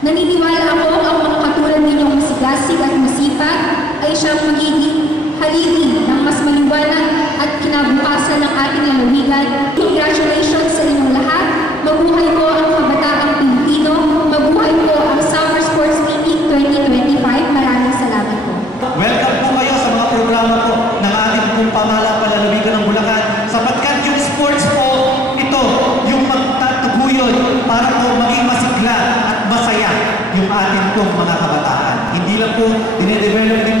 Naniniwala ako ang mga katulad ninyong masigasig at masipag ay siyang magiging haligi ng mas maliwanag at kinabukasan ng ating lalawigan. Congratulations sa inyong lahat. Mabuhay po ang kabataang Pilipino. Mabuhay po ang Summer Sports Meeting 2025. Maraming salamat po. Welcome po kayo sa mga programa po ng ating pong pamahalang lalawigan ng Bulacan. Sapagkat yung sports po, ito yung magtataguyod para po maging masigla at masaya yung ating pong mga kabataan. Hindi lang po dinidevelop din